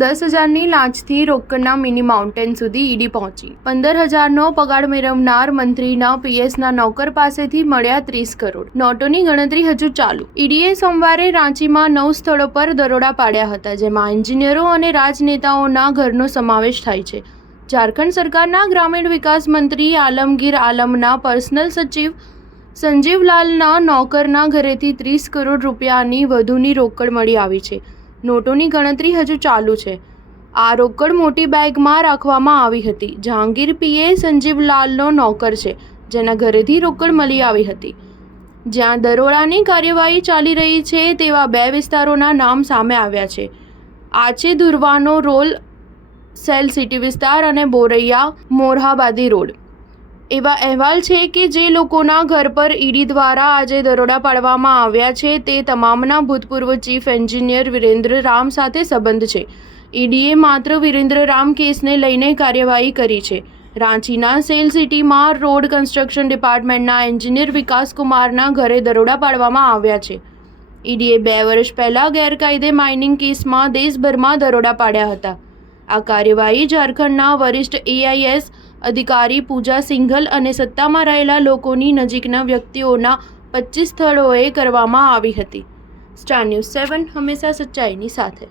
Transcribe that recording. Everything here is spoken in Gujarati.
10,000ની લાંચથી રોકડના મિની માઉન્ટેન સુધી ઈડી પહોંચી। 15,000નો પગાર મેળવનાર મંત્રીના પીએસના નોકર પાસેથી મળ્યા 30 કરોડ। નોટોની ગણતરી હજુ ચાલુ। ઈડીએ સોમવારે રાંચીમાં 9 સ્થળો પર દરોડા પાડ્યા હતા, જેમાં એન્જિનિયરો અને રાજનેતાઓના ઘરનો સમાવેશ થાય છે। ઝારખંડ સરકારના ગ્રામીણ વિકાસ મંત્રી આલમગીર આલમના પર્સનલ સચિવ સંજીવલાલના નોકરના ઘરેથી 30 કરોડ રૂપિયાની વધુની રોકડ મળી આવી છે। નોટોની ગણતરી હજુ ચાલુ છે। આ રોકડ મોટી બેગમાં રાખવામાં આવી હતી। જહાંગીર પીએ સંજીવલાલનો નોકર છે, જેના ઘરેથી રોકડ મળી આવી હતી। જ્યાં દરોડાની કાર્યવાહી ચાલી રહી છે તેવા 2 વિસ્તારોના નામ સામે આવ્યા છે। આ છે ધુરવાનો રોલ સેલ સિટી વિસ્તાર અને બોરૈયા મોરહાબાદી રોડ। એવા અહેવાલ છે કે જે લોકોના ઘર પર ઈડી દ્વારા આજે દરોડા પાડવામાં આવ્યા છે તે તમામના ભૂતપૂર્વ ચીફ એન્જિનિયર વિરેન્દ્ર રામ સાથે સંબંધ છે। ઈડીએ માત્ર વિરેન્દ્ર રામ કેસને લઈને કાર્યવાહી કરી છે। રાંચીના સેલ સિટીમાં રોડ કન્સ્ટ્રક્શન ડિપાર્ટમેન્ટના એન્જિનિયર વિકાસ કુમારના ઘરે દરોડા પાડવામાં આવ્યા છે। ઈડીએ 2 વર્ષ પહેલા ગેરકાયદે માઇનિંગ કેસમાં દેશભરમાં દરોડા પાડ્યા હતા। આ કાર્યવાહી ઝારખંડના વરિષ્ઠ એઆઈએસ અધિકારી પૂજા સિંઘલ અને સત્તામાં રહેલા લોકોની નજીકના વ્યક્તિઓના 25 સ્થળોએ કરવામાં આવી હતી। સ્ટાર ન્યૂઝ 7 હંમેશા સચ્ચાઈની સાથે।